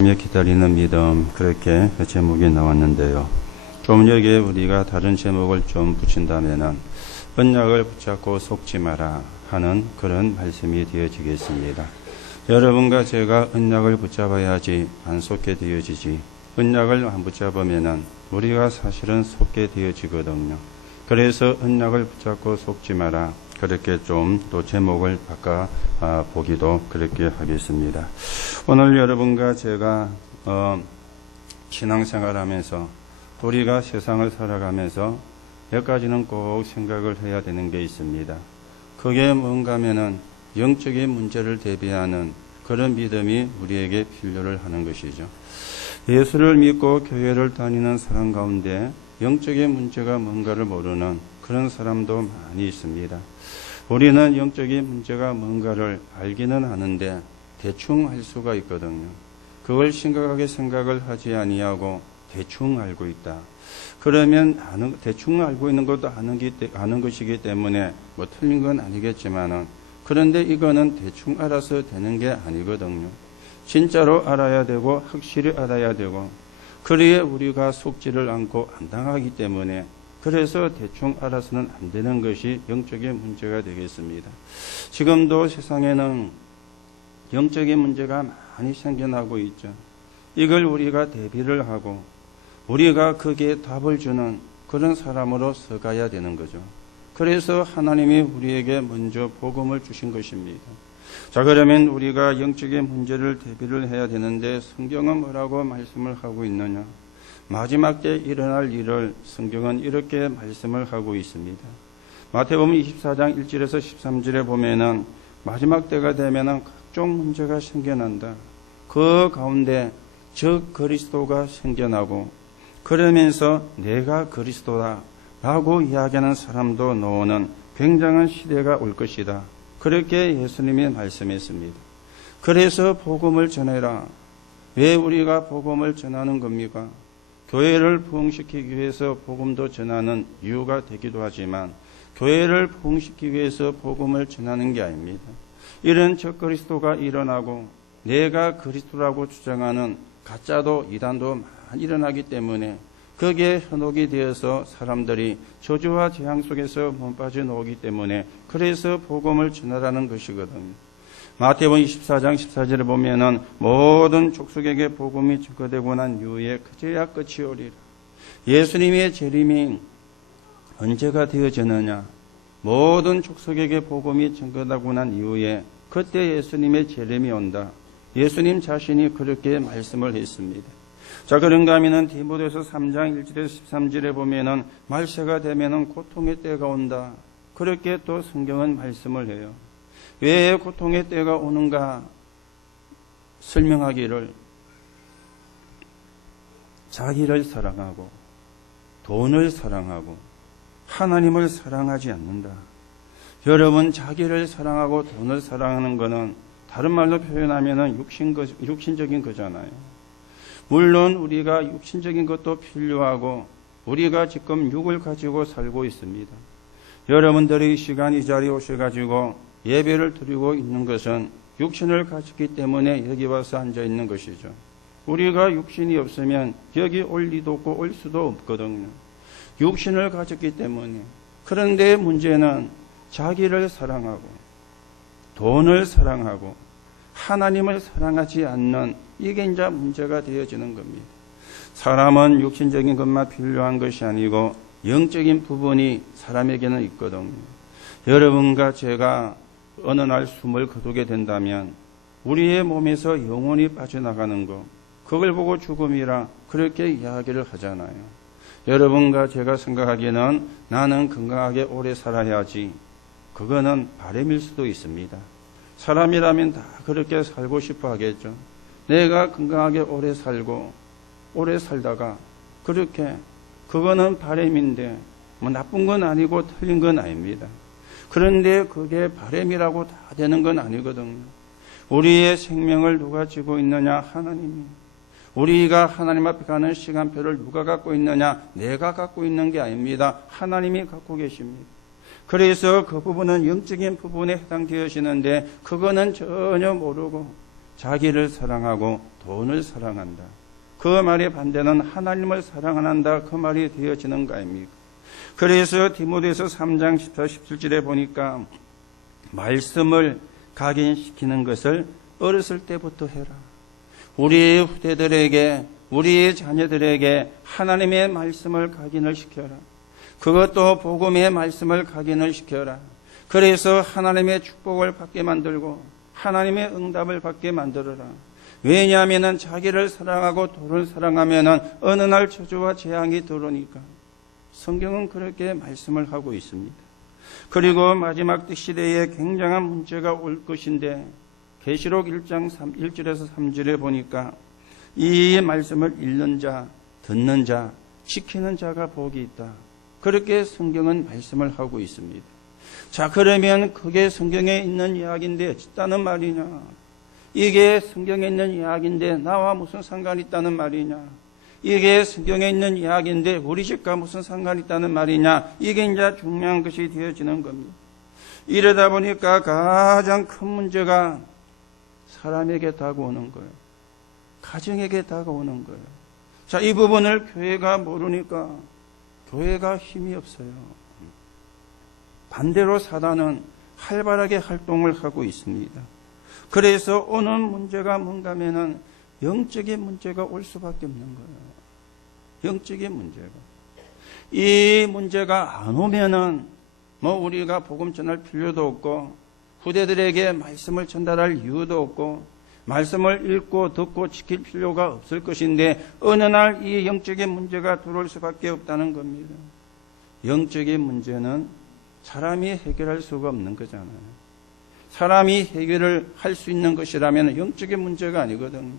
기다리는 믿음, 그렇게 제목이 나왔는데요. 좀 여기에 우리가 다른 제목을 좀 붙인다면은 언약을 붙잡고 속지 마라 하는 그런 말씀이 되어지겠습니다. 여러분과 제가 언약을 붙잡아야지 안 속게 되어지지, 언약을 안 붙잡으면은 우리가 사실은 속게 되어지거든요. 그래서 언약을 붙잡고 속지 마라, 그렇게 좀 또 제목을 바꿔 보기도 그렇게 하겠습니다. 오늘 여러분과 제가 신앙생활하면서 우리가 세상을 살아가면서 몇 가지는 꼭 생각을 해야 되는 게 있습니다. 그게 뭔가 하면은 영적인 문제를 대비하는 그런 믿음이 우리에게 필요를 하는 것이죠. 예수를 믿고 교회를 다니는 사람 가운데 영적인 문제가 뭔가를 모르는 그런 사람도 많이 있습니다. 우리는 영적인 문제가 뭔가를 알기는 하는데 대충 할 수가 있거든요. 그걸 심각하게 생각을 하지 아니하고 대충 알고 있다. 그러면 대충 알고 있는 것도 아는 것이기 때문에 뭐 틀린 건 아니겠지만은, 그런데 이거는 대충 알아서 되는 게 아니거든요. 진짜로 알아야 되고 확실히 알아야 되고, 그래야 우리가 속지를 않고 안 당하기 때문에, 그래서 대충 알아서는 안 되는 것이 영적인 문제가 되겠습니다. 지금도 세상에는 영적인 문제가 많이 생겨나고 있죠. 이걸 우리가 대비를 하고 우리가 거기에 답을 주는 그런 사람으로 서가야 되는 거죠. 그래서 하나님이 우리에게 먼저 복음을 주신 것입니다. 자, 그러면 우리가 영적인 문제를 대비를 해야 되는데 성경은 뭐라고 말씀을 하고 있느냐? 마지막 때 일어날 일을 성경은 이렇게 말씀을 하고 있습니다. 마태복음 24장 1절에서 13절에 보면은 마지막 때가 되면은 각종 문제가 생겨난다. 그 가운데 적 그리스도가 생겨나고, 그러면서 내가 그리스도다 라고 이야기하는 사람도 나오는 굉장한 시대가 올 것이다. 그렇게 예수님이 말씀했습니다. 그래서 복음을 전해라. 왜 우리가 복음을 전하는 겁니까? 교회를 부흥시키기 위해서 복음도 전하는 이유가 되기도 하지만, 교회를 부흥시키기 위해서 복음을 전하는 게 아닙니다. 이런 적그리스도가 일어나고 내가 그리스도라고 주장하는 가짜도 이단도 많이 일어나기 때문에 거기에 현혹이 되어서 사람들이 저주와 재앙 속에서 못 빠져나오기 때문에, 그래서 복음을 전하라는 것이거든요. 마태복음 24장 14절에 보면은 모든 족속에게 복음이 증거되고 난 이후에 그제야 끝이 오리라. 예수님의 재림이 언제가 되어지느냐? 모든 족속에게 복음이 증거되고 난 이후에 그때 예수님의 재림이 온다. 예수님 자신이 그렇게 말씀을 했습니다. 자, 그런가 하면은 디모데서 3장 1절에서 13절에 보면은 말세가 되면은 고통의 때가 온다. 그렇게 또 성경은 말씀을 해요. 왜 고통의 때가 오는가 설명하기를, 자기를 사랑하고 돈을 사랑하고 하나님을 사랑하지 않는다. 여러분, 자기를 사랑하고 돈을 사랑하는 것은 다른 말로 표현하면은 육신적인 거잖아요. 물론 우리가 육신적인 것도 필요하고 우리가 지금 육을 가지고 살고 있습니다. 여러분들이 이 시간 이 자리에 오셔가지고 예배를 드리고 있는 것은 육신을 가졌기 때문에 여기 와서 앉아 있는 것이죠. 우리가 육신이 없으면 여기 올 리도 없고 올 수도 없거든요. 육신을 가졌기 때문에. 그런데 문제는 자기를 사랑하고 돈을 사랑하고 하나님을 사랑하지 않는, 이게 이제 문제가 되어지는 겁니다. 사람은 육신적인 것만 필요한 것이 아니고 영적인 부분이 사람에게는 있거든요. 여러분과 제가 어느 날 숨을 거두게 된다면 우리의 몸에서 영혼이 빠져나가는 것, 그걸 보고 죽음이라 그렇게 이야기를 하잖아요. 여러분과 제가 생각하기에는 나는 건강하게 오래 살아야지, 그거는 바람일 수도 있습니다. 사람이라면 다 그렇게 살고 싶어 하겠죠. 내가 건강하게 오래 살고 오래 살다가 그렇게, 그거는 바람인데 뭐 나쁜 건 아니고 틀린 건 아닙니다. 그런데 그게 바람이라고 다 되는 건 아니거든요. 우리의 생명을 누가 쥐고 있느냐? 하나님이. 우리가 하나님 앞에 가는 시간표를 누가 갖고 있느냐? 내가 갖고 있는 게 아닙니다. 하나님이 갖고 계십니다. 그래서 그 부분은 영적인 부분에 해당되어지는데, 그거는 전혀 모르고 자기를 사랑하고 돈을 사랑한다. 그 말의 반대는 하나님을 사랑 안 한다. 그 말이 되어지는 거 아닙니까? 그래서 디모데서 3장 14, 17절에 보니까 말씀을 각인시키는 것을 어렸을 때부터 해라. 우리 후대들에게, 우리 자녀들에게 하나님의 말씀을 각인을 시켜라. 그것도 복음의 말씀을 각인을 시켜라. 그래서 하나님의 축복을 받게 만들고 하나님의 응답을 받게 만들어라. 왜냐하면 자기를 사랑하고 돈을 사랑하면 어느 날 저주와 재앙이 들어오니까. 성경은 그렇게 말씀을 하고 있습니다. 그리고 마지막 때 시대에 굉장한 문제가 올 것인데 계시록 1장 1절에서 3절에 보니까 이 말씀을 읽는 자, 듣는 자, 지키는 자가 복이 있다. 그렇게 성경은 말씀을 하고 있습니다. 자, 그러면 그게 성경에 있는 이야기인데 어쨌다는 말이냐? 이게 성경에 있는 이야기인데 나와 무슨 상관이 있다는 말이냐? 이게 성경에 있는 이야기인데 우리 집과 무슨 상관이 있다는 말이냐? 이게 이제 중요한 것이 되어지는 겁니다. 이러다 보니까 가장 큰 문제가 사람에게 다가오는 거예요. 가정에게 다가오는 거예요. 자, 이 부분을 교회가 모르니까 교회가 힘이 없어요. 반대로 사단은 활발하게 활동을 하고 있습니다. 그래서 오는 문제가 뭔가 하면은 영적인 문제가 올 수밖에 없는 거예요. 영적인 문제가. 이 문제가 안 오면은 뭐 우리가 복음 전할 필요도 없고 후대들에게 말씀을 전달할 이유도 없고 말씀을 읽고 듣고 지킬 필요가 없을 것인데 어느 날 이 영적인 문제가 들어올 수밖에 없다는 겁니다. 영적인 문제는 사람이 해결할 수가 없는 거잖아요. 사람이 해결을 할 수 있는 것이라면 영적인 문제가 아니거든요.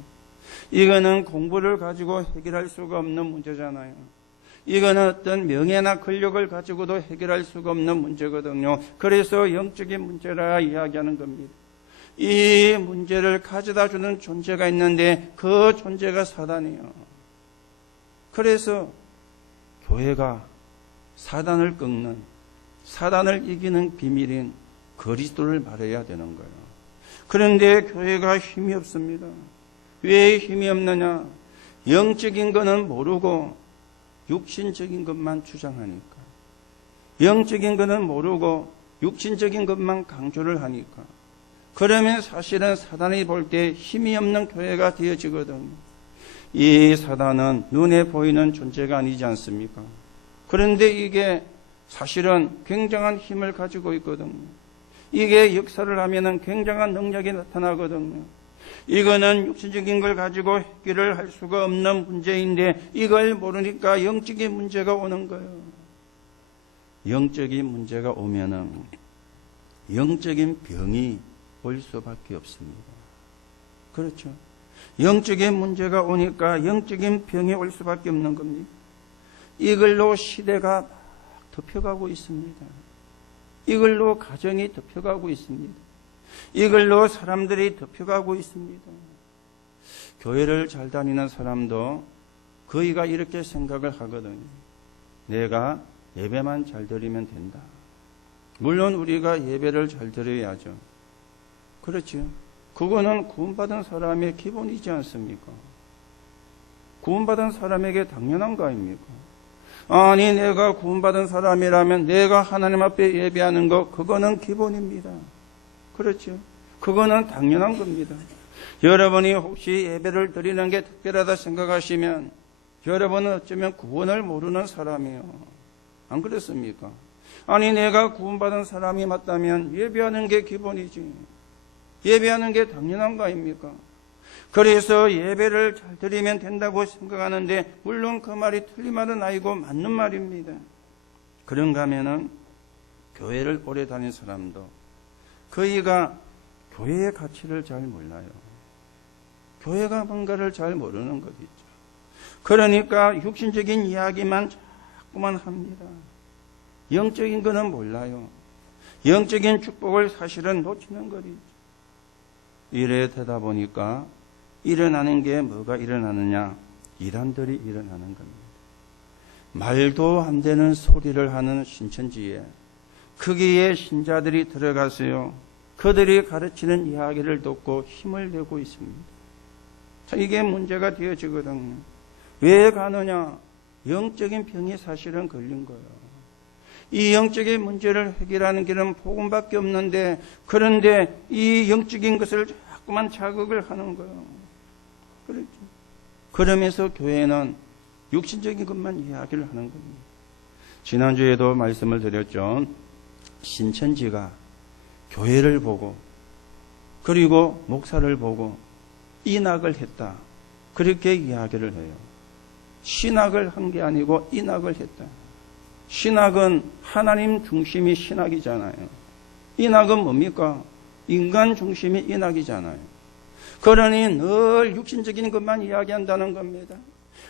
이거는 공부를 가지고 해결할 수가 없는 문제잖아요. 이거는 어떤 명예나 권력을 가지고도 해결할 수가 없는 문제거든요. 그래서 영적인 문제라 이야기하는 겁니다. 이 문제를 가져다 주는 존재가 있는데 그 존재가 사단이에요. 그래서 교회가 사단을 꺾는, 사단을 이기는 비밀인 그리스도를 말해야 되는 거예요. 그런데 교회가 힘이 없습니다. 왜 힘이 없느냐? 영적인 거는 모르고 육신적인 것만 주장하니까. 영적인 거는 모르고 육신적인 것만 강조를 하니까. 그러면 사실은 사단이 볼 때 힘이 없는 교회가 되어지거든요. 이 사단은 눈에 보이는 존재가 아니지 않습니까? 그런데 이게 사실은 굉장한 힘을 가지고 있거든요. 이게 역사를 하면은 굉장한 능력이 나타나거든요. 이거는 육신적인 걸 가지고 해결을 할 수가 없는 문제인데 이걸 모르니까 영적인 문제가 오는 거예요. 영적인 문제가 오면은 영적인 병이 올 수밖에 없습니다. 그렇죠. 영적인 문제가 오니까 영적인 병이 올 수밖에 없는 겁니다. 이걸로 시대가 막 덮여가고 있습니다. 이걸로 가정이 덮여가고 있습니다. 이걸로 사람들이 덮여가고 있습니다. 교회를 잘 다니는 사람도 거의가 이렇게 생각을 하거든요. 내가 예배만 잘 드리면 된다. 물론 우리가 예배를 잘 드려야죠. 그렇죠. 그거는 구원받은 사람의 기본이지 않습니까? 구원받은 사람에게 당연한 거 아닙니까? 아니, 내가 구원받은 사람이라면 내가 하나님 앞에 예배하는 거, 그거는 기본입니다. 그렇죠. 그거는 당연한 겁니다. 여러분이 혹시 예배를 드리는 게 특별하다 생각하시면 여러분은 어쩌면 구원을 모르는 사람이에요. 안 그렇습니까? 아니, 내가 구원받은 사람이 맞다면 예배하는 게 기본이지. 예배하는 게 당연한 거 아닙니까? 그래서 예배를 잘 드리면 된다고 생각하는데 물론 그 말이 틀린 말은 아니고 맞는 말입니다. 그런가 하면은 교회를 오래 다닌 사람도 그이가 교회의 가치를 잘 몰라요. 교회가 뭔가를 잘 모르는 것이죠. 그러니까 육신적인 이야기만 자꾸만 합니다. 영적인 거는 몰라요. 영적인 축복을 사실은 놓치는 거죠. 이래 되다 보니까 일어나는 게 뭐가 일어나느냐? 이단들이 일어나는 겁니다. 말도 안 되는 소리를 하는 신천지에 거기에 신자들이 들어가서요. 그들이 가르치는 이야기를 듣고 힘을 내고 있습니다. 자, 이게 문제가 되어지거든요. 왜 가느냐? 영적인 병이 사실은 걸린 거예요. 이 영적인 문제를 해결하는 길은 복음밖에 없는데, 그런데 이 영적인 것을 자꾸만 자극을 하는 거예요. 그렇죠. 그러면서 교회는 육신적인 것만 이야기를 하는 겁니다. 지난주에도 말씀을 드렸죠. 신천지가 교회를 보고 그리고 목사를 보고 인학을 했다. 그렇게 이야기를 해요. 신학을 한 게 아니고 인학을 했다. 신학은 하나님 중심이 신학이잖아요. 인학은 뭡니까? 인간 중심이 인학이잖아요. 그러니 늘 육신적인 것만 이야기한다는 겁니다.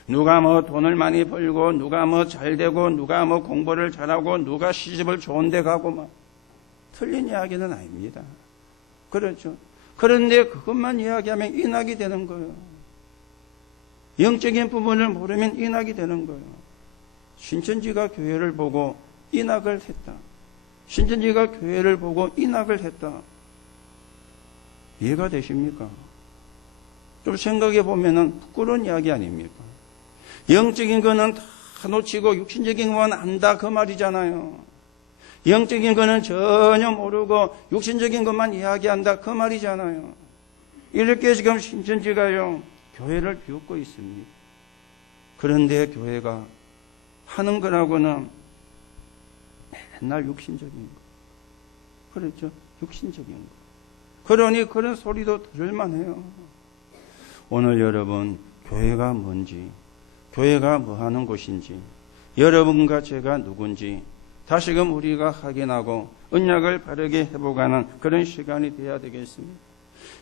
누가 뭐 돈을 많이 벌고, 누가 뭐 잘 되고, 누가 뭐 공부를 잘하고, 누가 시집을 좋은 데 가고, 막 틀린 이야기는 아닙니다. 그렇죠. 그런데 그것만 이야기하면 인학이 되는 거예요. 영적인 부분을 모르면 인학이 되는 거예요. 신천지가 교회를 보고 인학을 했다. 신천지가 교회를 보고 인학을 했다. 이해가 되십니까? 좀 생각해 보면은 부끄러운 이야기 아닙니까? 영적인 거는 다 놓치고 육신적인 것만 안다 그 말이잖아요. 영적인 거는 전혀 모르고 육신적인 것만 이야기한다 그 말이잖아요. 이렇게 지금 신천지가요 교회를 비웃고 있습니다. 그런데 교회가 하는 거라고는 맨날 육신적인 거. 그렇죠? 육신적인 거. 그러니 그런 소리도 들을만해요. 오늘 여러분 교회가 뭔지, 교회가 뭐하는 곳인지, 여러분과 제가 누군지 다시금 우리가 확인하고 언약을 바르게 회복하는 그런 시간이 되어야 되겠습니다.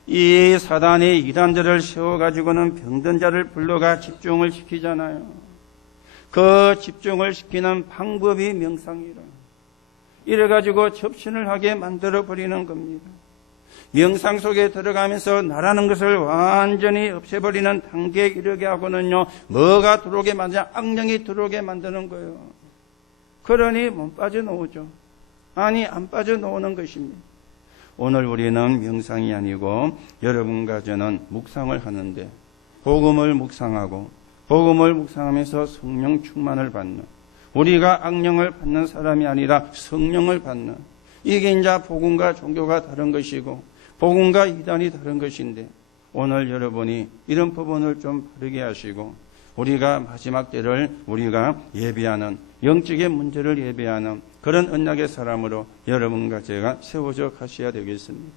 이 사단의 이단들을 세워가지고는 병든 자를 불러가 집중을 시키잖아요. 그 집중을 시키는 방법이 명상이라. 이래가지고 접신을 하게 만들어버리는 겁니다. 명상 속에 들어가면서 나라는 것을 완전히 없애버리는 단계에 이르게 하고는요, 뭐가 들어오게 만드냐? 악령이 들어오게 만드는 거예요. 그러니 못 빠져나오죠. 아니, 안 빠져나오는 것입니다. 오늘 우리는 명상이 아니고 여러분과 저는 묵상을 하는데, 복음을 묵상하고 복음을 묵상하면서 성령 충만을 받는, 우리가 악령을 받는 사람이 아니라 성령을 받는, 이게 이제 복음과 종교가 다른 것이고 복음과 이단이 다른 것인데, 오늘 여러분이 이런 부분을 좀 바르게 하시고 우리가 마지막 때를 우리가 예비하는, 영적인 문제를 예비하는 그런 언약의 사람으로 여러분과 제가 세워져 가셔야 되겠습니다.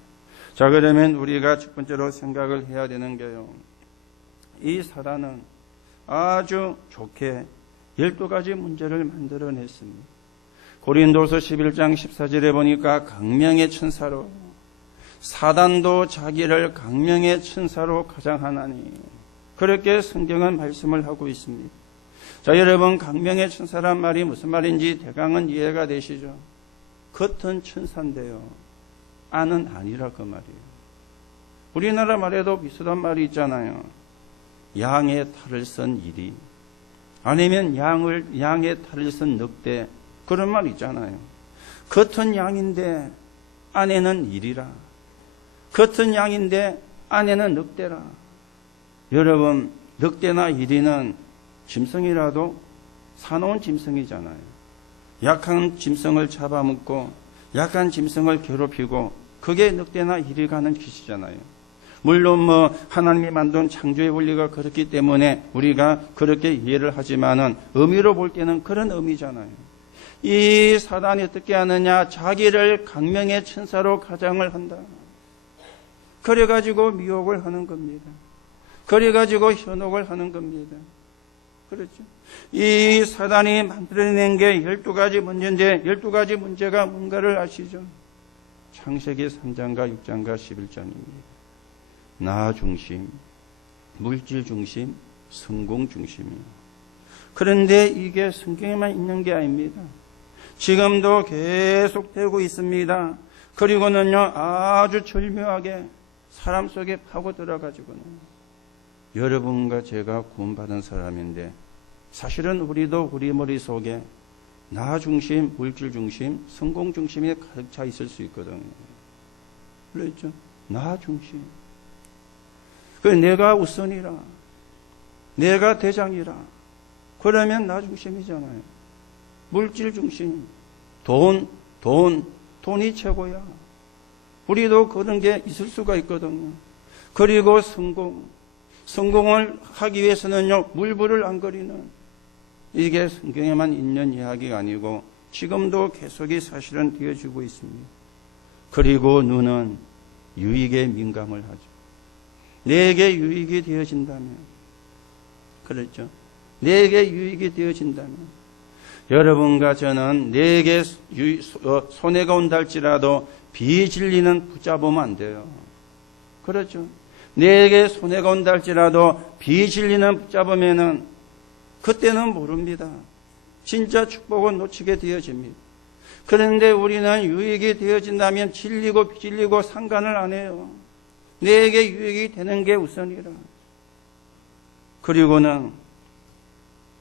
자, 그러면 우리가 첫 번째로 생각을 해야 되는 게요, 이 사단은 아주 좋게 12가지 문제를 만들어냈습니다. 고린도서 11장 14절에 보니까 강명의 천사로, 사단도 자기를 강명의 천사로 가장하나니, 그렇게 성경은 말씀을 하고 있습니다. 자, 여러분, 강명의 천사란 말이 무슨 말인지 대강은 이해가 되시죠? 겉은 천사인데요, 안은 아니라 그 말이에요. 우리나라 말에도 비슷한 말이 있잖아요. 양의 탈을 쓴 이리, 아니면 양의 탈을 쓴 늑대, 그런 말 있잖아요. 겉은 양인데 안에는 이리라. 겉은 양인데 안에는 늑대라. 여러분, 늑대나 이리는 짐승이라도 사나운 짐승이잖아요. 약한 짐승을 잡아먹고 약한 짐승을 괴롭히고, 그게 늑대나 이리가 하는 짓이잖아요. 물론 하나님이 만든 창조의 원리가 그렇기 때문에 우리가 그렇게 이해를 하지만은 의미로 볼 때는 그런 의미잖아요. 이 사단이 어떻게 하느냐? 자기를 강명의 천사로 가장을 한다. 그래가지고 미혹을 하는 겁니다. 그래가지고 현혹을 하는 겁니다. 그렇죠? 이 사단이 만들어낸 게 12가지 문제인데, 12가지 문제가 뭔가를 아시죠? 창세기 3장과 6장과 11장입니다. 나 중심, 물질 중심, 성공 중심이에요. 그런데 이게 성경에만 있는 게 아닙니다. 지금도 계속되고 있습니다. 그리고는요, 아주 절묘하게 사람 속에 파고 들어가지고는, 여러분과 제가 구원받은 사람인데 사실은 우리도 우리 머릿속에 나 중심, 물질 중심, 성공 중심이 가득 차 있을 수 있거든요. 그랬죠. 나 중심. 그 내가 우선이라. 내가 대장이라. 그러면 나 중심이잖아요. 물질 중심. 돈이 최고야. 우리도 그런 게 있을 수가 있거든요. 그리고 성공을 하기 위해서는요, 물불을 안 거리는, 이게 성경에만 있는 이야기가 아니고 지금도 계속이 사실은 되어지고 있습니다. 그리고 눈은 유익에 민감을 하죠. 내게 유익이 되어진다면, 그렇죠. 내게 유익이 되어진다면, 여러분과 저는 내게 손해가 온다 할지라도 비진리는 붙잡으면 안 돼요. 그렇죠. 내게 손해가 온다 할지라도 비진리는 붙잡으면은 그때는 모릅니다. 진짜 축복은 놓치게 되어집니다. 그런데 우리는 유익이 되어진다면 진리고 비진리고 상관을 안 해요. 내게 유익이 되는 게 우선이라. 그리고는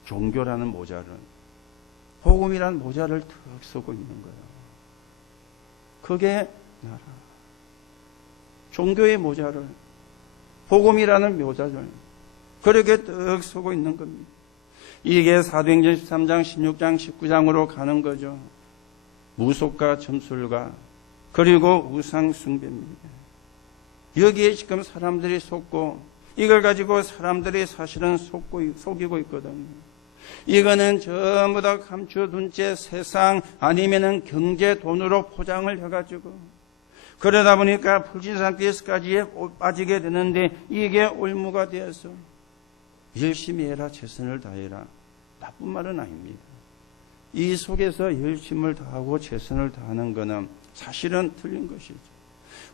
종교라는 모자를, 복음이라는 모자를 턱 쓰고 있는 거예요. 그게 나라. 종교의 모자를, 복음이라는 모자를 그렇게 떡 쓰고 있는 겁니다. 이게 사도행전 13장, 16장, 19장으로 가는 거죠. 무속과 점술과 그리고 우상 숭배입니다. 여기에 지금 사람들이 속고 이걸 가지고 사람들이 사실은 속이고 있거든요. 이거는 전부 다 감춰둔 채 세상 아니면은 경제 돈으로 포장을 해가지고 그러다 보니까 불신상태에서까지 빠지게 되는데 이게 올무가 되어서 열심히 해라, 최선을 다해라. 나쁜 말은 아닙니다. 이 속에서 열심을 다하고 최선을 다하는 것은 사실은 틀린 것이죠.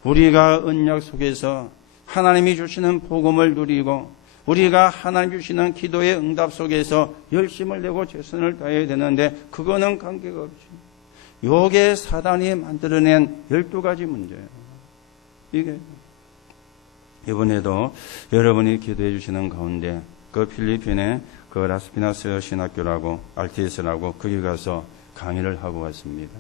우리가 언약 속에서 하나님이 주시는 복음을 누리고 우리가 하나님 주시는 기도의 응답 속에서 열심을 내고 최선을 다해야 되는데 그거는 관계가 없지. 요게 사단이 만들어낸 12가지 문제예요. 이게 이번에도 여러분이 기도해 주시는 가운데 그 필리핀에 그 라스피나스 신학교라고 RTS라고 거기 가서 강의를 하고 왔습니다.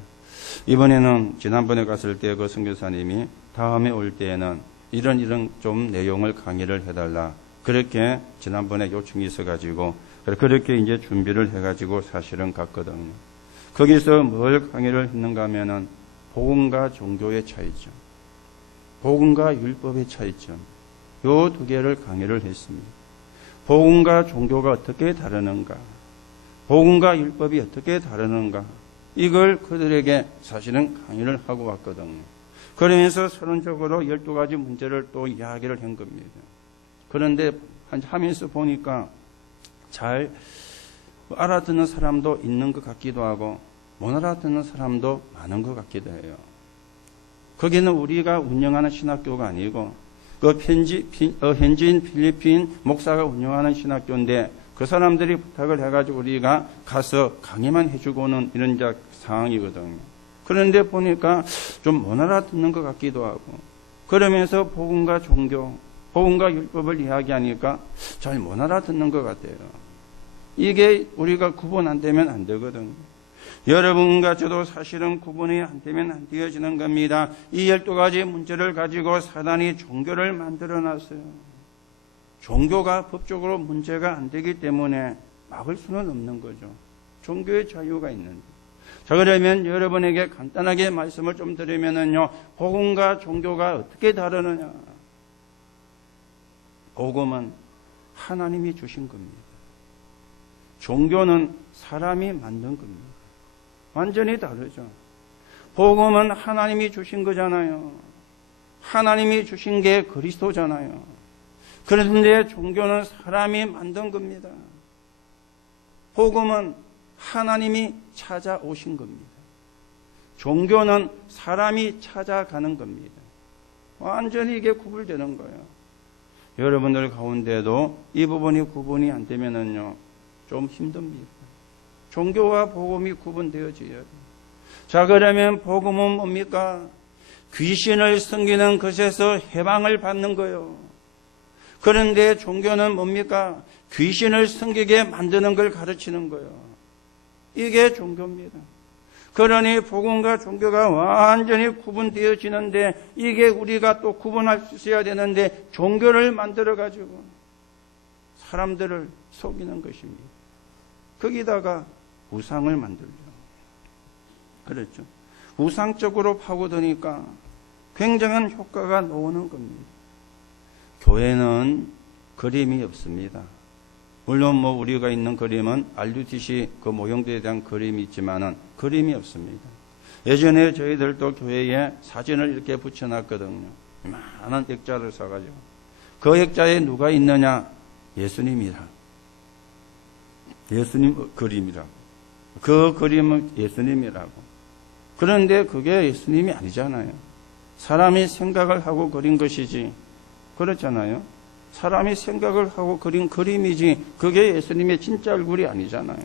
이번에는 지난번에 갔을 때 그 선교사님이 다음에 올 때에는 이런 좀 내용을 강의를 해달라. 그렇게 지난번에 요청이 있어가지고 그렇게 이제 준비를 해가지고 사실은 갔거든요. 거기서 뭘 강의를 했는가 하면은 복음과 종교의 차이점, 복음과 율법의 차이점, 요 두 개를 강의를 했습니다. 복음과 종교가 어떻게 다르는가, 복음과 율법이 어떻게 다르는가, 이걸 그들에게 사실은 강의를 하고 왔거든요. 그러면서 서론적으로 12가지 문제를 또 이야기를 한 겁니다. 그런데 하면서 보니까 잘 알아듣는 사람도 있는 것 같기도 하고 못 알아듣는 사람도 많은 것 같기도 해요. 거기는 우리가 운영하는 신학교가 아니고 그 현지인 필리핀 목사가 운영하는 신학교인데 그 사람들이 부탁을 해가지고 우리가 가서 강의만 해주고는 이런 상황이거든요. 그런데 보니까 좀 못 알아듣는 것 같기도 하고 그러면서 복음과 종교, 복음과 율법을 이야기하니까 잘 못 알아듣는 것 같아요. 이게 우리가 구분 안 되면 안 되거든요. 여러분과 저도 사실은 구분이 안 되면 안 되어지는 겁니다. 이 12가지 문제를 가지고 사단이 종교를 만들어 놨어요. 종교가 법적으로 문제가 안 되기 때문에 막을 수는 없는 거죠. 종교의 자유가 있는데. 자, 그러면 여러분에게 간단하게 말씀을 좀 드리면은요, 복음과 종교가 어떻게 다르느냐? 복음은 하나님이 주신 겁니다. 종교는 사람이 만든 겁니다. 완전히 다르죠. 복음은 하나님이 주신 거잖아요. 하나님이 주신 게 그리스도잖아요. 그런데 종교는 사람이 만든 겁니다. 복음은 하나님이 찾아오신 겁니다. 종교는 사람이 찾아가는 겁니다. 완전히 이게 구분되는 거예요. 여러분들 가운데도 이 부분이 구분이 안 되면은요, 좀 힘듭니다. 종교와 복음이 구분되어져야 돼요. 자, 그러면 복음은 뭡니까? 귀신을 섬기는 것에서 해방을 받는 거예요. 그런데 종교는 뭡니까? 귀신을 섬기게 만드는 걸 가르치는 거예요. 이게 종교입니다. 그러니 복음과 종교가 완전히 구분되어지는데 이게 우리가 또 구분할 수 있어야 되는데 종교를 만들어가지고 사람들을 속이는 것입니다. 거기다가 우상을 만들죠. 그렇죠. 우상적으로 파고드니까 굉장한 효과가 나오는 겁니다. 교회는 그림이 없습니다. 물론 우리가 있는 그림은 RUTC 그 모형들에 대한 그림이 있지만은 그림이 없습니다. 예전에 저희들도 교회에 사진을 이렇게 붙여놨거든요. 많은 액자를 써가지고 그 액자에 누가 있느냐? 예수님이라. 예수님 그림이라고. 그 그림은 예수님이라고. 그런데 그게 예수님이 아니잖아요. 사람이 생각을 하고 그린 것이지. 그렇잖아요. 사람이 생각을 하고 그린 그림이지 그게 예수님의 진짜 얼굴이 아니잖아요.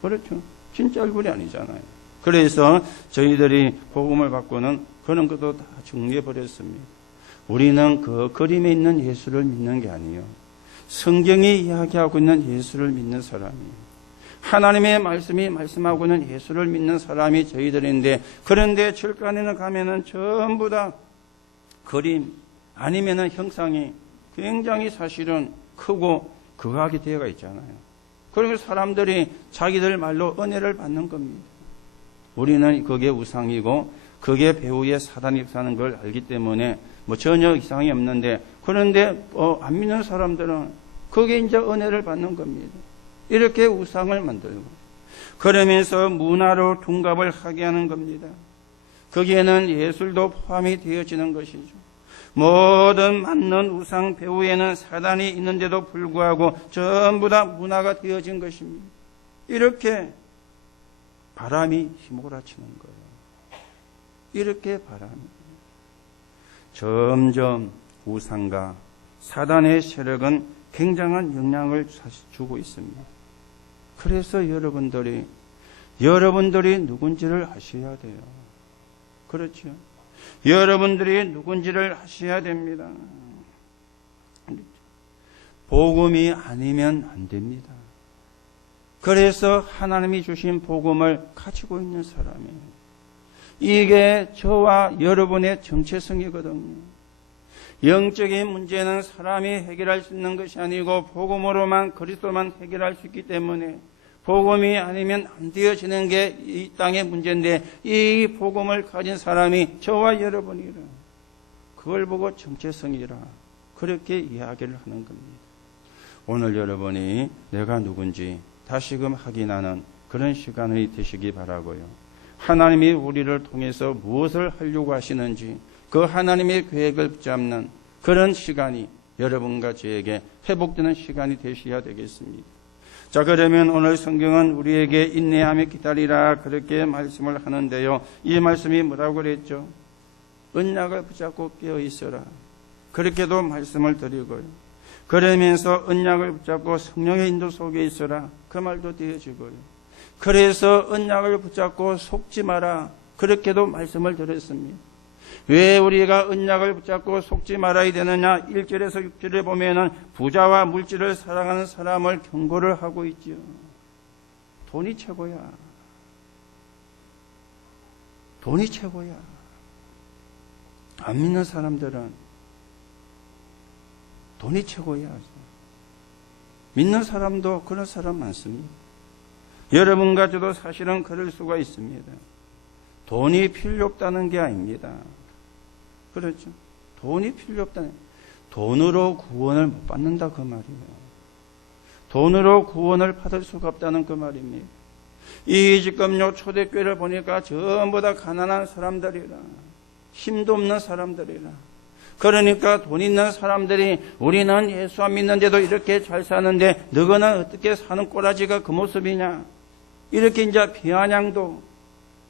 그렇죠. 진짜 얼굴이 아니잖아요. 그래서 저희들이 복음을 받고는 그런 것도 다 정리해버렸습니다. 우리는 그 그림에 있는 예수를 믿는 게 아니에요. 성경이 이야기하고 있는 예수를 믿는 사람이에요. 하나님의 말씀이 말씀하고 있는 예수를 믿는 사람이 저희들인데 그런데 철간에는 가면은 전부 다 그림 아니면은 형상이 굉장히 사실은 크고 극악이 되어가 있잖아요. 그리고 사람들이 자기들 말로 은혜를 받는 겁니다. 우리는 그게 우상이고 그게 배후에 사단이 사는 걸 알기 때문에 전혀 이상이 없는데 그런데 안 믿는 사람들은 그게 이제 은혜를 받는 겁니다. 이렇게 우상을 만들고 그러면서 문화로 둔갑을 하게 하는 겁니다. 거기에는 예술도 포함이 되어지는 것이죠. 모든 맞는 우상 배후에는 사단이 있는데도 불구하고 전부 다 문화가 되어진 것입니다. 이렇게 바람이 휘몰아치는 거예요. 이렇게 바람이 점점 우상과 사단의 세력은 굉장한 영향을 주고 있습니다. 그래서 여러분들이 누군지를 아셔야 돼요. 그렇죠? 여러분들이 누군지를 아셔야 됩니다. 복음이 아니면 안 됩니다. 그래서 하나님이 주신 복음을 가지고 있는 사람이에요. 이게 저와 여러분의 정체성이거든요. 영적인 문제는 사람이 해결할 수 있는 것이 아니고 복음으로만 그리스도만 해결할 수 있기 때문에 복음이 아니면 안 되어지는 게 이 땅의 문제인데 이 복음을 가진 사람이 저와 여러분이라. 그걸 보고 정체성이라 그렇게 이야기를 하는 겁니다. 오늘 여러분이 내가 누군지 다시금 확인하는 그런 시간이 되시기 바라고요. 하나님이 우리를 통해서 무엇을 하려고 하시는지 그 하나님의 계획을 붙잡는 그런 시간이 여러분과 저에게 회복되는 시간이 되셔야 되겠습니다. 자, 그러면 오늘 성경은 우리에게 인내하며 기다리라 그렇게 말씀을 하는데요. 이 말씀이 뭐라고 그랬죠? 언약을 붙잡고 깨어 있어라. 그렇게도 말씀을 드리고요. 그러면서 언약을 붙잡고 성령의 인도 속에 있어라. 그 말도 되어지고요. 그래서 언약을 붙잡고 속지 마라. 그렇게도 말씀을 드렸습니다. 왜 우리가 언약을 붙잡고 속지 말아야 되느냐? 1절에서 6절에 보면은 부자와 물질을 사랑하는 사람을 경고를 하고 있지요. 돈이 최고야. 돈이 최고야. 안 믿는 사람들은 돈이 최고야. 믿는 사람도 그런 사람 많습니다. 여러분과 저도 사실은 그럴 수가 있습니다. 돈이 필요 없다는 게 아닙니다. 그렇죠? 돈이 필요 없다는, 돈으로 구원을 못 받는다 그 말이에요. 돈으로 구원을 받을 수가 없다는 그 말입니다. 이 지금요 초대교회를 보니까 전부 다 가난한 사람들이라, 힘도 없는 사람들이라. 그러니까 돈 있는 사람들이 우리는 예수 안 믿는데도 이렇게 잘 사는데 너희는 어떻게 사는 꼬라지가 그 모습이냐, 이렇게 이제 비아냥도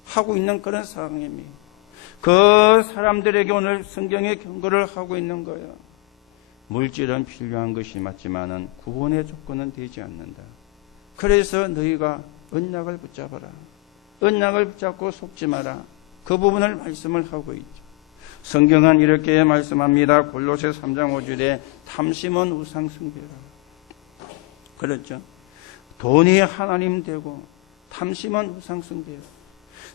하고 있는 그런 상황입니다. 그 사람들에게 오늘 성경의 경고를 하고 있는 거예요. 물질은 필요한 것이 맞지만은 구원의 조건은 되지 않는다. 그래서 너희가 언약을 붙잡아라. 언약을 붙잡고 속지 마라. 그 부분을 말씀을 하고 있죠. 성경은 이렇게 말씀합니다. 골로새 3장 5절에 탐심은 우상 숭배라. 그렇죠? 돈이 하나님 되고 탐심은 우상 숭배라.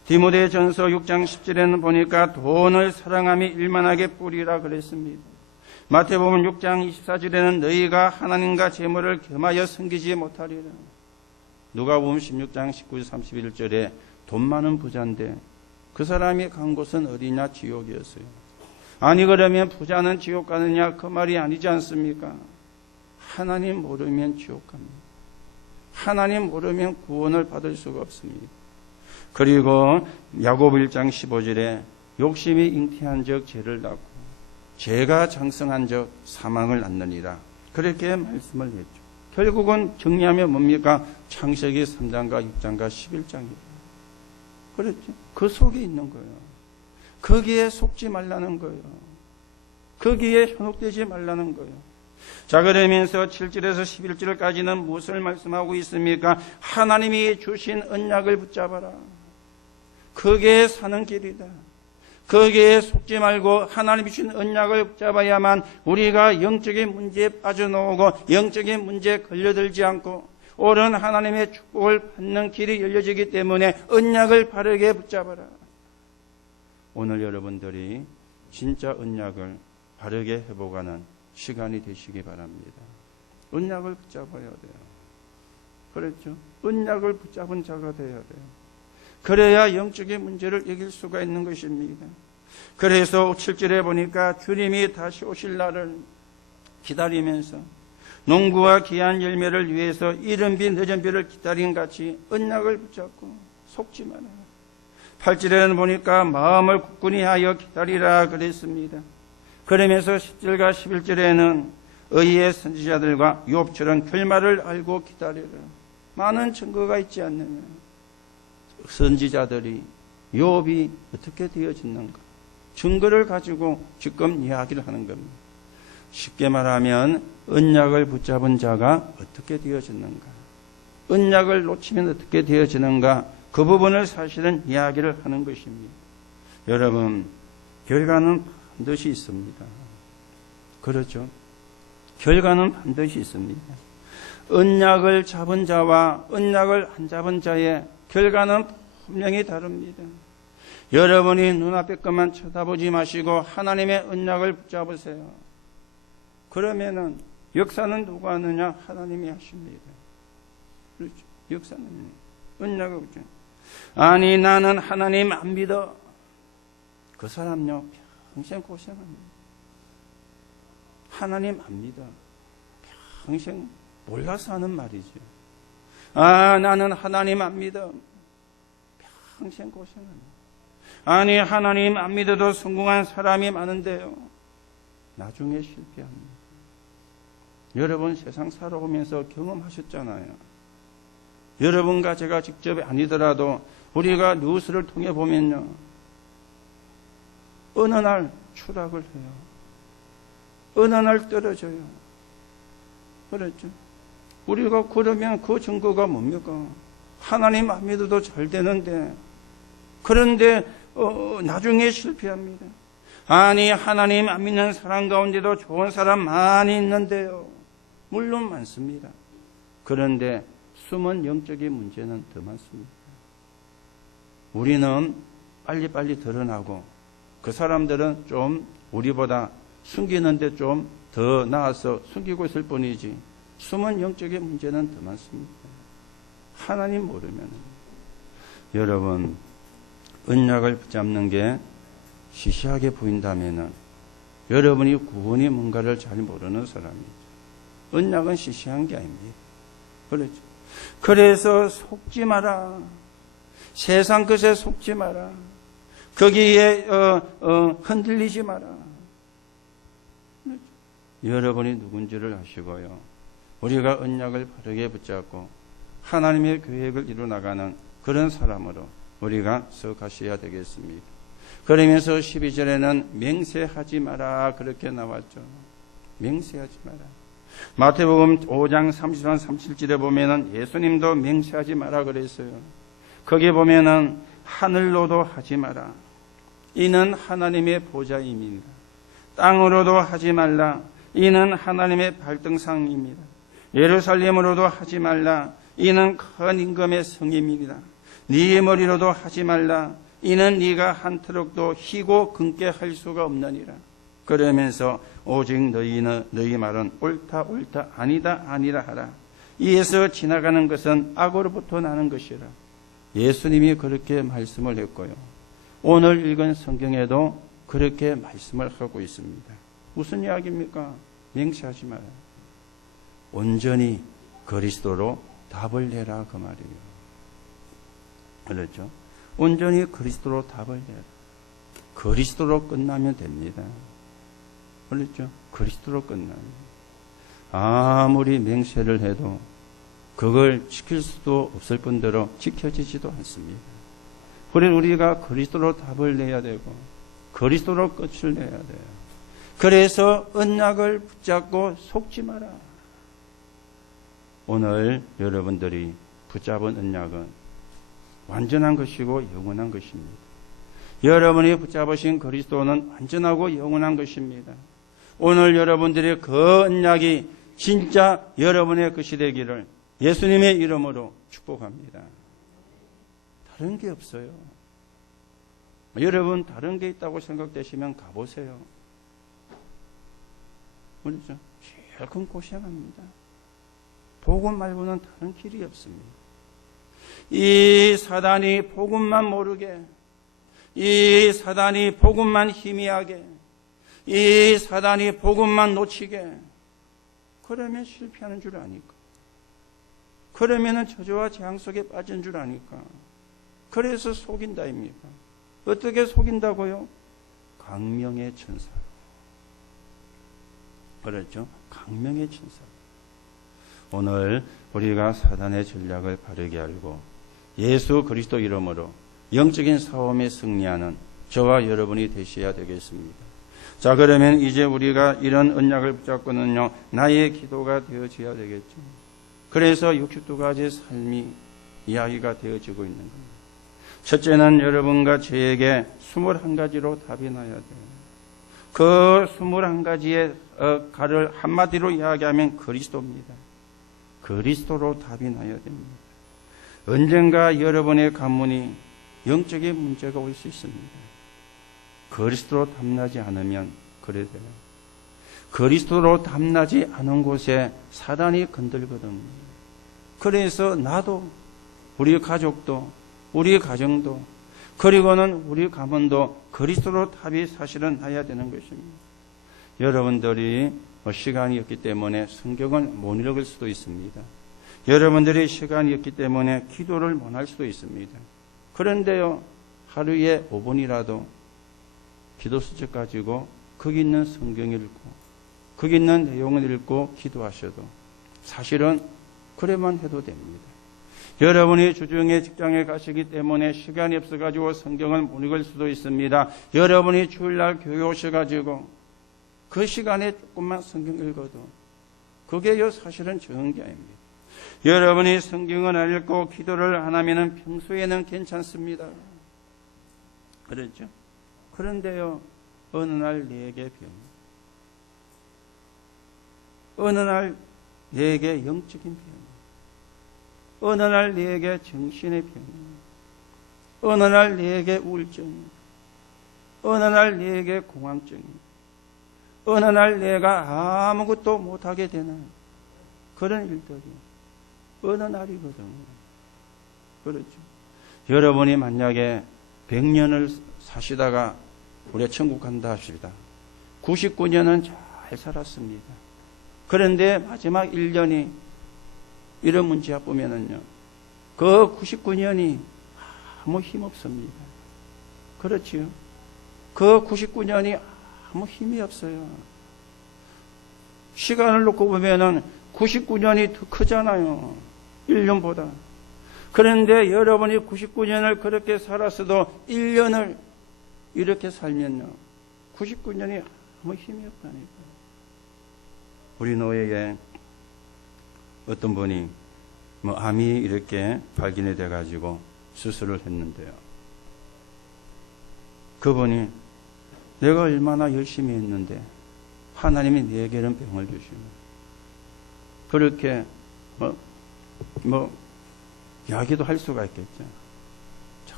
디모데전서 6장 10절에는 보니까 돈을 사랑함이 일만하게 뿌리라 그랬습니다. 마태복음 6장 24절에는 너희가 하나님과 재물을 겸하여 섬기지 못하리라. 누가복음 16장 19절 31절에 돈 많은 부자인데 그 사람이 간 곳은 어디냐? 지옥이었어요. 아니 그러면 부자는 지옥 가느냐? 그 말이 아니지 않습니까? 하나님 모르면 지옥 갑니다. 하나님 모르면 구원을 받을 수가 없습니다. 그리고 야고보 1장 15절에 욕심이 잉태한 적 죄를 낳고 죄가 장성한 적 사망을 낳느니라. 그렇게 말씀을 했죠. 결국은 정리하면 뭡니까? 창세기 3장과 6장과 11장이에요. 그렇죠. 그 속에 있는 거예요. 거기에 속지 말라는 거예요. 거기에 현혹되지 말라는 거예요. 자, 그러면서 7절에서 11절까지는 무엇을 말씀하고 있습니까? 하나님이 주신 언약을 붙잡아라. 거기에 사는 길이다. 거기에 속지 말고 하나님이 주신 언약을 붙잡아야만 우리가 영적인 문제에 빠져나오고 영적인 문제에 걸려들지 않고 옳은 하나님의 축복을 받는 길이 열려지기 때문에 언약을 바르게 붙잡아라. 오늘 여러분들이 진짜 언약을 바르게 회복하는 시간이 되시기 바랍니다. 언약을 붙잡아야 돼요. 그렇죠? 언약을 붙잡은 자가 되어야 돼요. 그래야 영적인 문제를 이길 수가 있는 것입니다. 그래서 7절에 보니까 주님이 다시 오실 날을 기다리면서 농부와 귀한 열매를 위해서 이른 비 늦은 비를 기다린 같이 언약을 붙잡고 속지 마라. 8절에는 보니까 마음을 굳건히 하여 기다리라 그랬습니다. 그러면서 10절과 11절에는 의의 선지자들과 욥처럼 결말을 알고 기다리라. 많은 증거가 있지 않느냐. 선지자들이 욥이 어떻게 되어졌는가 증거를 가지고 지금 이야기를 하는 겁니다. 쉽게 말하면 언약을 붙잡은 자가 어떻게 되어졌는가, 언약을 놓치면 어떻게 되어지는가, 그 부분을 사실은 이야기를 하는 것입니다. 여러분, 결과는 반드시 있습니다. 그렇죠? 결과는 반드시 있습니다. 언약을 잡은 자와 언약을 안 잡은 자의 결과는 분명히 다릅니다. 여러분이 눈앞에 것만 쳐다보지 마시고 하나님의 언약을 붙잡으세요. 그러면은 역사는 누가 하느냐? 하나님이 하십니다. 그렇죠? 역사는 언약을 붙잡. 아니 나는 하나님 안 믿어. 그 사람요 평생 고생합니다. 하나님 안 믿어. 평생 몰라서 하는 말이죠. 아 나는 하나님 안 믿어. 평생 고생합니다. 아니 하나님 안 믿어도 성공한 사람이 많은데요. 나중에 실패합니다. 여러분 세상 살아오면서 경험하셨잖아요. 여러분과 제가 직접 아니더라도 우리가 뉴스를 통해 보면요. 어느 날 추락을 해요. 어느 날 떨어져요. 그렇죠. 우리가 그러면 그 증거가 뭡니까? 하나님 안 믿어도 잘 되는데 그런데 나중에 실패합니다. 아니 하나님 안 믿는 사람 가운데도 좋은 사람 많이 있는데요. 물론 많습니다. 그런데 숨은 영적인 문제는 더 많습니다. 우리는 빨리빨리 드러나고 그 사람들은 좀 우리보다 숨기는데 좀 더 나아서 숨기고 있을 뿐이지 숨은 영적인 문제는 더 많습니다. 하나님 모르면 여러분 언약을 붙잡는 게 시시하게 보인다면은 여러분이 구원이 뭔가를 잘 모르는 사람이죠. 언약은 시시한 게 아닙니다. 그렇죠. 그래서 속지 마라. 세상 것에 속지 마라. 거기에 흔들리지 마라. 그렇죠. 여러분이 누군지를 아시고요. 우리가 언약을 바르게 붙잡고 하나님의 계획을 이루어나가는 그런 사람으로 우리가 서가셔야 되겠습니다. 그러면서 12절에는 맹세하지 마라 그렇게 나왔죠. 맹세하지 마라. 마태복음 5장 33, 37절에 보면은 예수님도 맹세하지 마라 그랬어요. 거기에 보면은 하늘로도 하지 마라. 이는 하나님의 보좌임입니다. 땅으로도 하지 말라. 이는 하나님의 발등상입니다. 예루살렘으로도 하지 말라. 이는 큰 임금의 성임입니다. 네 머리로도 하지 말라. 이는 네가 한 트럭도 희고 금께 할 수가 없느니라. 그러면서 오직 너희 말은 옳다 옳다 아니다 아니라 하라. 이에서 지나가는 것은 악으로부터 나는 것이라. 예수님이 그렇게 말씀을 했고요. 오늘 읽은 성경에도 그렇게 말씀을 하고 있습니다. 무슨 이야기입니까? 맹세하지 마라. 온전히 그리스도로 답을 내라 그 말이에요. 그렇죠? 온전히 그리스도로 답을 내라. 그리스도로 끝나면 됩니다. 그렇죠? 그리스도로 끝나면. 아무리 맹세를 해도 그걸 지킬 수도 없을 뿐더러 지켜지지도 않습니다. 그래서 우리가 그리스도로 답을 내야 되고 그리스도로 끝을 내야 돼요. 그래서 언약을 붙잡고 속지 마라. 오늘 여러분들이 붙잡은 언약은 완전한 것이고 영원한 것입니다. 여러분이 붙잡으신 그리스도는 완전하고 영원한 것입니다. 오늘 여러분들의 그 언약이 진짜 여러분의 것이 되기를 예수님의 이름으로 축복합니다. 다른 게 없어요. 여러분 다른 게 있다고 생각되시면 가보세요. 그렇죠? 제일 큰 고생합니다. 복음 말고는 다른 길이 없습니다. 이 사단이 복음만 모르게, 이 사단이 복음만 희미하게, 이 사단이 복음만 놓치게, 그러면 실패하는 줄 아니까. 그러면은 저주와 재앙 속에 빠진 줄 아니까. 그래서 속인다입니까? 어떻게 속인다고요? 강명의 천사로. 그렇죠? 강명의 천사로. 오늘 우리가 사단의 전략을 바르게 알고 예수 그리스도 이름으로 영적인 싸움에 승리하는 저와 여러분이 되셔야 되겠습니다. 자, 그러면 이제 우리가 이런 언약을 붙잡고는요, 나의 기도가 되어져야 되겠죠. 그래서 62가지 삶이 이야기가 되어지고 있는 겁니다. 첫째는 여러분과 저에게 21가지로 답이 나야 돼요. 그 21가지의 가를 한마디로 이야기하면 그리스도입니다. 그리스도로 답이 나야 됩니다. 언젠가 여러분의 가문이 영적인 문제가 올 수 있습니다. 그리스도로 답나지 않으면 그래 돼요. 그리스도로 답나지 않은 곳에 사단이 건들거든요. 그래서 나도, 우리 가족도, 우리 가정도, 그리고는 우리 가문도 그리스도로 답이 사실은 나야 되는 것입니다. 여러분들이 시간이 없기 때문에 성경을 못 읽을 수도 있습니다. 여러분들이 시간이 없기 때문에 기도를 못 할 수도 있습니다. 그런데요, 하루에 5분이라도 기도 수첩 가지고 거기 있는 성경 읽고 거기 있는 내용을 읽고 기도하셔도 사실은 그래만 해도 됩니다. 여러분이 주중에 직장에 가시기 때문에 시간이 없어가지고 성경을 못 읽을 수도 있습니다. 여러분이 주일날 교회 오셔가지고 그 시간에 조금만 성경 읽어도 그게요 사실은 적은 게 아닙니다. 여러분이 성경을 안 읽고 기도를 안 하면 평소에는 괜찮습니다. 그렇죠? 그런데요, 어느 날 내게 병, 어느 날 내게 영적인 병, 어느 날 내게 정신의 병, 어느 날 내게 우울증, 어느 날 내게 공황증, 어느 날 내가 아무것도 못하게 되는 그런 일들이 어느 날이거든요. 그렇죠. 여러분이 만약에 100년을 사시다가 우리 천국 간다 합시다. 99년은 잘 살았습니다. 그런데 마지막 1년이 이런 문제 보면은요, 그 99년이 아무 힘 없습니다. 그렇지요. 그 99년이 아무 힘이 없어요. 시간을 놓고 보면은 99년이 더 크잖아요. 1년보다. 그런데 여러분이 99년을 그렇게 살았어도 1년을 이렇게 살면요, 99년이 아무 힘이 없다니까요. 우리 노예에 어떤 분이 암이 이렇게 발견이 돼가지고 수술을 했는데요. 그분이 내가 얼마나 열심히 했는데 하나님이 내게는 병을 주시면 그렇게 이야기도 할 수가 있겠죠.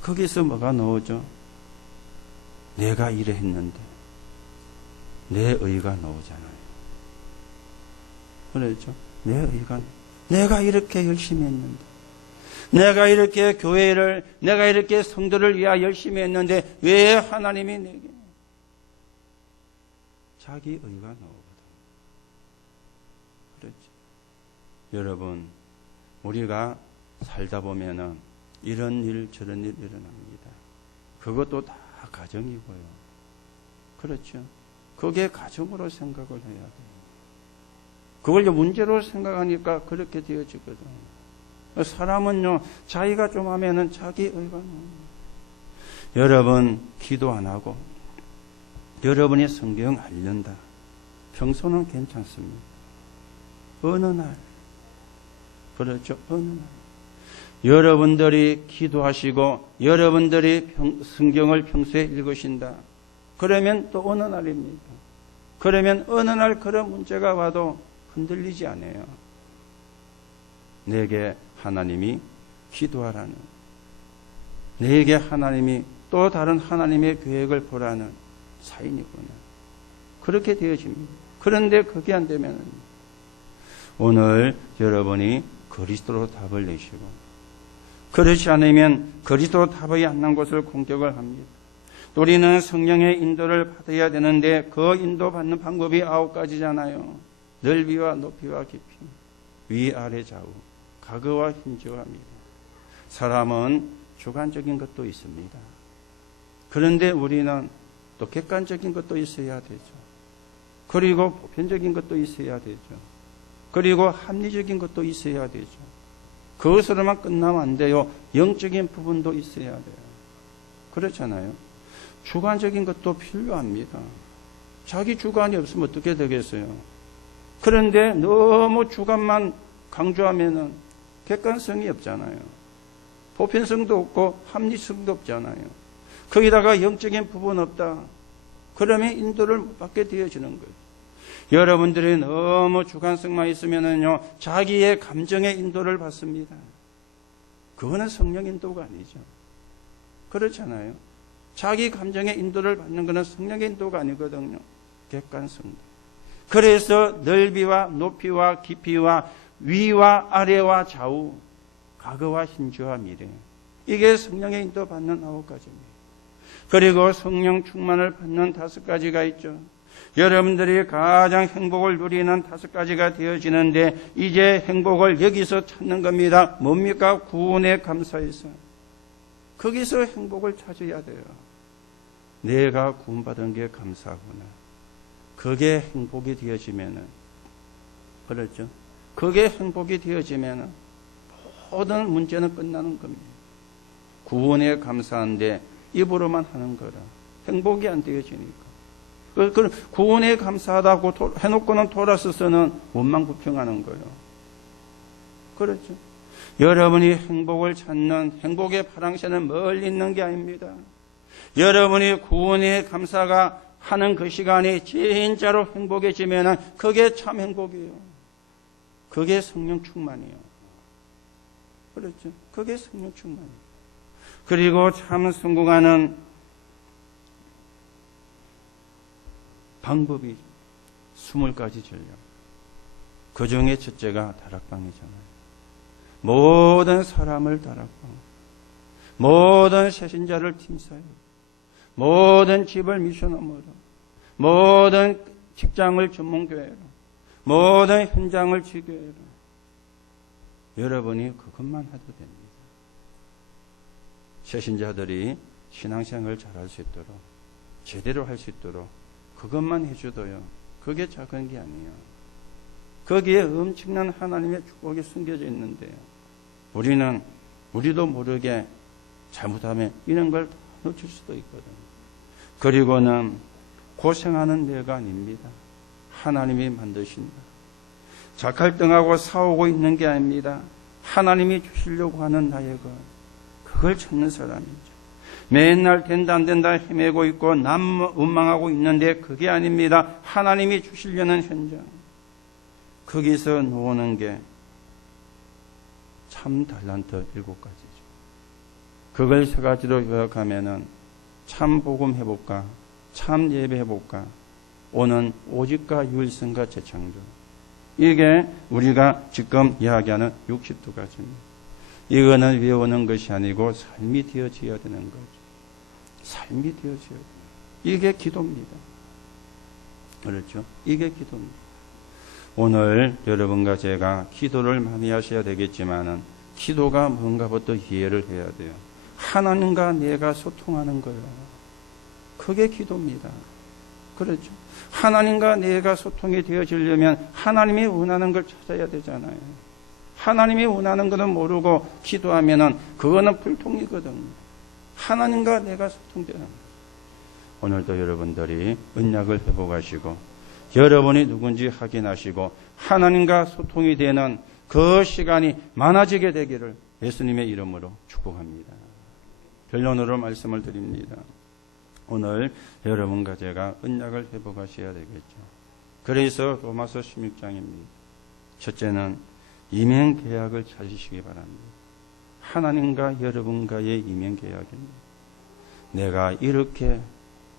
거기서 뭐가 나오죠? 내가 이래 했는데 내 의가 나오잖아요. 그렇죠? 내 의가, 내가 이렇게 열심히 했는데, 내가 이렇게 교회를, 내가 이렇게 성도를 위하여 열심히 했는데 왜 하나님이 내게, 자기 의가 나오거든. 그렇죠? 여러분, 우리가 살다 보면은 이런 일 저런 일 일어납니다. 그것도 다 가정이고요. 그렇죠? 그게 가정으로 생각을 해야 돼요. 그걸 문제로 생각하니까 그렇게 되어지거든. 사람은요, 자기가 좀 하면은 자기 의가 나옵니다. 여러분, 기도 안 하고, 여러분이 성경 안 읽는다. 평소는 괜찮습니다. 어느 날, 그렇죠? 어느 날. 여러분들이 기도하시고, 여러분들이 성경을 평소에 읽으신다. 그러면 또 어느 날입니다. 그러면 어느 날 그런 문제가 와도 흔들리지 않아요. 내게 하나님이 기도하라는, 내게 하나님이 또 다른 하나님의 계획을 보라는 사인이구나. 그렇게 되어집니다. 그런데 그게 안 되면 오늘 여러분이 그리스도로 답을 내시고, 그렇지 않으면 그리스도로 답이 안 난 것을 공격을 합니다. 우리는 성령의 인도를 받아야 되는데 그 인도 받는 방법이 9가지잖아요. 넓이와 높이와 깊이, 위아래 좌우, 과거와 현재와입니다. 사람은 주관적인 것도 있습니다. 그런데 우리는 또 객관적인 것도 있어야 되죠. 그리고 보편적인 것도 있어야 되죠. 그리고 합리적인 것도 있어야 되죠. 그것으로만 끝나면 안 돼요. 영적인 부분도 있어야 돼요. 그렇잖아요. 주관적인 것도 필요합니다. 자기 주관이 없으면 어떻게 되겠어요? 그런데 너무 주관만 강조하면은 객관성이 없잖아요. 보편성도 없고 합리성도 없잖아요. 거기다가 영적인 부분 없다. 그러면 인도를 못 받게 되어지는 거예요. 여러분들이 너무 주관성만 있으면은요, 자기의 감정의 인도를 받습니다. 그거는 성령 인도가 아니죠. 그렇잖아요. 자기 감정의 인도를 받는 것은 성령의 인도가 아니거든요. 객관성도. 그래서 넓이와 높이와 깊이와 위와 아래와 좌우, 과거와 현재와 미래, 이게 성령의 인도 받는 9가지입니다. 그리고 성령 충만을 받는 5가지가 있죠. 여러분들이 가장 행복을 누리는 5가지가 되어지는데 이제 행복을 여기서 찾는 겁니다. 뭡니까? 구원에 감사해서. 거기서 행복을 찾아야 돼요. 내가 구원받은 게 감사구나. 그게 행복이 되어지면은, 그렇죠? 그게 행복이 되어지면은 모든 문제는 끝나는 겁니다. 구원에 감사한데 입으로만 하는 거라 행복이 안 되어지니까. 그 구원에 감사하다고 해놓고는 돌아서서는 원망 불평하는 거예요. 그렇죠? 여러분이 행복을 찾는 행복의 파랑새는 멀리 있는 게 아닙니다. 여러분이 구원에 감사가 하는 그 시간이 진짜로 행복해지면은 그게 참 행복이에요. 그게 성령 충만이에요. 그렇죠? 그게 성령 충만이에요. 그리고 참 성공하는 방법이 20가지 전략. 그 중에 첫째가 다락방이잖아요. 모든 사람을 다락방, 모든 새신자를 팀사역, 모든 집을 미션홈으로, 모든 직장을 전문교회로, 모든 현장을 지교회로. 여러분이 그것만 해도 됩니다. 새신자들이 신앙생활을 잘할 수 있도록, 제대로 할 수 있도록 그것만 해줘도요, 그게 작은 게 아니에요. 거기에 엄청난 하나님의 축복이 숨겨져 있는데요, 우리도 모르게 잘못하면 이런 걸 놓칠 수도 있거든요. 그리고는 고생하는 내가 아닙니다. 하나님이 만드신다. 작할등하고 싸우고 있는 게 아닙니다. 하나님이 주시려고 하는 나의 것, 그걸 찾는 사람이죠. 맨날 된다 안 된다 헤매고 있고 남 원망하고 있는데 그게 아닙니다. 하나님이 주시려는 현장, 거기서 놓는 게 참 달란트 7가지죠. 그걸 세 가지로 요약하면은 참 복음 회복과 참 예배 회복과 오는 오직과 유일성과 재창조. 이게 우리가 지금 이야기하는 62가지입니다. 이거는 외우는 것이 아니고 삶이 되어져야 되는 거죠. 삶이 되어져야 돼요. 이게 기도입니다. 그렇죠? 이게 기도입니다. 오늘 여러분과 제가 기도를 많이 하셔야 되겠지만은 기도가 뭔가부터 이해를 해야 돼요. 하나님과 내가 소통하는 거예요. 그게 기도입니다. 그렇죠? 하나님과 내가 소통이 되어지려면 하나님이 원하는 걸 찾아야 되잖아요. 하나님이 원하는 것은 모르고 기도하면은 그거는 불통이거든요. 하나님과 내가 소통되는 거예요. 오늘도 여러분들이 언약을 회복하시고 여러분이 누군지 확인하시고 하나님과 소통이 되는 그 시간이 많아지게 되기를 예수님의 이름으로 축복합니다. 결론으로 말씀을 드립니다. 오늘 여러분과 제가 언약을 회복하셔야 되겠죠. 그래서 로마서 16장입니다. 첫째는 이면계약을 찾으시기 바랍니다. 하나님과 여러분과의 이면계약입니다. 내가 이렇게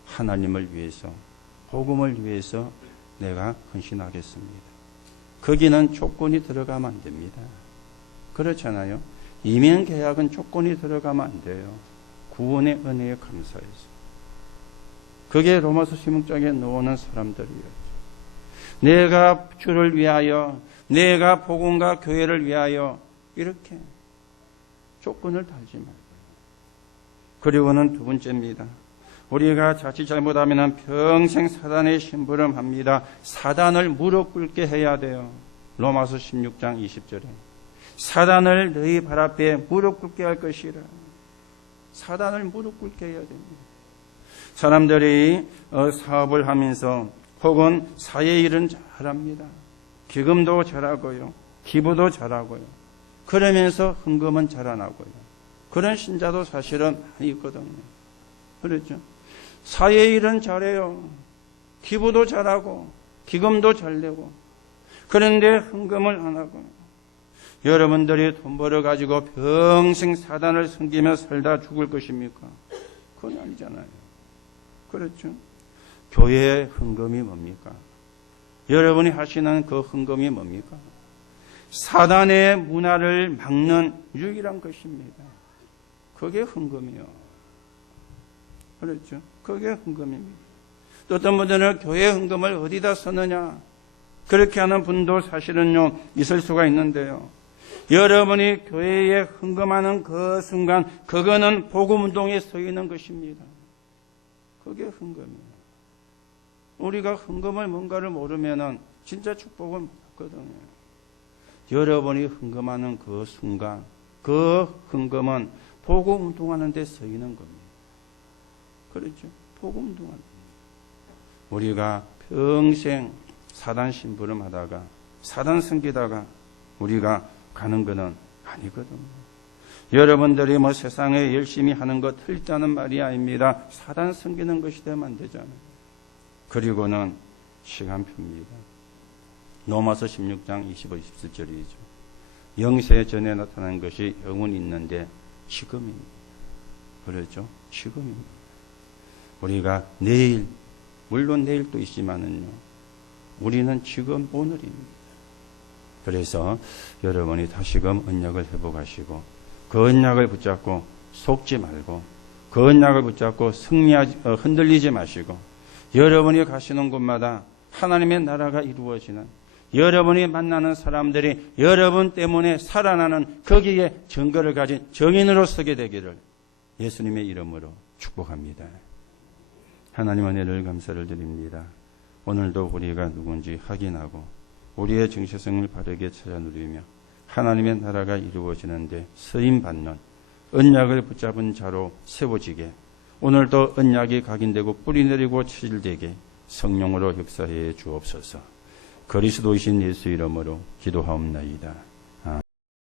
하나님을 위해서 복음을 위해서 내가 헌신하겠습니다. 거기는 조건이 들어가면 안 됩니다. 그렇잖아요. 이면계약은 조건이 들어가면 안 돼요. 구원의 은혜에 감사해서. 그게 로마서 16장에 나오는 사람들이에요. 내가 주를 위하여, 내가 복음과 교회를 위하여 이렇게 조건을 달지 말고요. 그리고는 두 번째입니다. 우리가 자칫 잘못하면 평생 사단의 심부름합니다. 사단을 무릎 꿇게 해야 돼요. 로마서 16장 20절에 사단을 너희 발 앞에 무릎 꿇게 할 것이라. 사단을 무릎 꿇게 해야 됩니다. 사람들이 사업을 하면서 혹은 사회 일은 잘합니다. 기금도 잘하고요. 기부도 잘하고요. 그러면서 헌금은 잘 안 하고요. 그런 신자도 사실은 많이 있거든요. 그렇죠? 사회 일은 잘해요. 기부도 잘하고 기금도 잘 내고 그런데 헌금을 안 하고 여러분들이 돈 벌어가지고 평생 사단을 섬기며 살다 죽을 것입니까? 그건 아니잖아요. 그렇죠? 교회의 헌금이 뭡니까? 여러분이 하시는 그 헌금이 뭡니까? 사단의 문화를 막는 유일한 것입니다. 그게 헌금이요. 그렇죠? 그게 헌금입니다. 또 어떤 분들은 교회 헌금을 어디다 쓰느냐? 그렇게 하는 분도 사실은요, 있을 수가 있는데요. 여러분이 교회에 헌금하는 그 순간, 그거는 복음운동에 서 있는 것입니다. 그게 헌금이에요. 우리가 헌금을 뭔가를 모르면은 진짜 축복을 못 받거든요. 여러분이 헌금하는 그 순간, 그 헌금은 복음운동하는 데 서 있는 겁니다. 그렇죠? 복음운동하는 겁니다. 우리가 평생 사단 심부름 하다가, 사단 섬기다가 우리가 가는 것은 아니거든요. 여러분들이 뭐 세상에 열심히 하는 것 틀리다는 말이 아닙니다. 사단 섬기는 것이 되면 안 되잖아요. 그리고는 시간표입니다. 로마서 16장 25, 27절이죠. 영세 전에 나타난 것이 영원히 있는데 지금입니다. 그렇죠? 지금입니다. 우리가 내일, 물론 내일도 있지만은요, 우리는 지금 오늘입니다. 그래서 여러분이 다시금 언약을 회복하시고 그 언약을 붙잡고 속지 말고 그 언약을 붙잡고 흔들리지 마시고 여러분이 가시는 곳마다 하나님의 나라가 이루어지는 여러분이 만나는 사람들이 여러분 때문에 살아나는 거기에 증거를 가진 증인으로 서게 되기를 예수님의 이름으로 축복합니다. 하나님 은혜를 감사를 드립니다. 오늘도 우리가 누군지 확인하고 우리의 정체성을 바르게 찾아 누리며 하나님의 나라가 이루어지는데 쓰임받는 언약을 붙잡은 자로 세워지게 오늘도 언약이 각인되고 뿌리내리고 체질되게 성령으로 역사해 주옵소서. 그리스도이신 예수 이름으로 기도하옵나이다.